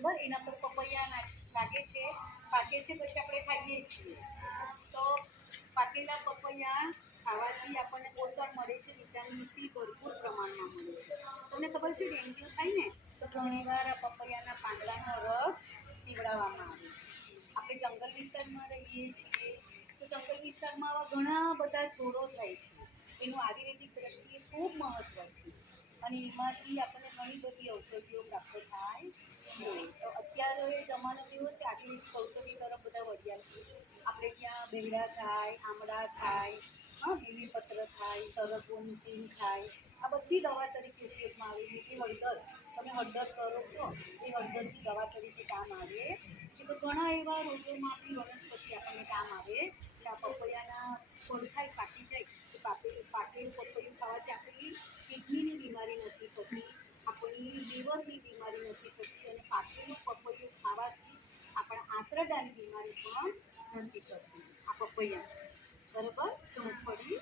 બરાબર, એના પર પપૈયા લાગે છે, પાકે છે, પછી આપણે ખાઈએ છીએ. તો પાકેલા પપૈયા ખાવાથી આપણને પોષણ મળે છે, વિટામિન સી ભરપૂર પ્રમાણમાં મળે છે. તમને ખબર છે ડેન્ગ્યુ થાય ને તો ઘણીવાર પપૈયાના પાંદડાનો રસ પીવડાવવામાં આવે છે. આપણે જંગલ વિસ્તારમાં રહીએ છીએ તો જંગલ વિસ્તારમાં આવા ઘણા બધા છોડો થાય છે. એનું આયુર્વેદિક દ્રષ્ટિએ ખૂબ મહત્વ છે અને એમાંથી આપણને ઘણી બધી ઔષધિઓ પ્રાપ્ત થાય છે. તો અત્યારે જમાનો એવો છે આયુર્વેદિક ઔષધિ તરફ બધા વળ્યા છે. આપણે ત્યાં બેડા થાય, આમળા થાય, બીલીપત્ર થાય, સરગવોનું તેલ થાય, આ બધી દવા તરીકે ઉપયોગમાં આવે છે. હળદર, તમે હળદર કરો છો એ હળદરથી દવા તરીકે કામ આવે છે. તો ઘણા એવા રોગોમાં બી વનસ્પતિ આપણને કામ આવે છે. આ પપૈયાના ફળ થાય, પાકી જાય તો પાકેલું પપૈયું ખાવાથી આપણી કિડનીની બીમારી નથી થતી, આપણી લીવરની બીમારી નથી થતી અને પાકેલું પપૈયું ખાવાથી આપણા આંતરડાની બીમારી પણ નથી થતી. આ પપૈયા બરાબર સમજ પડી.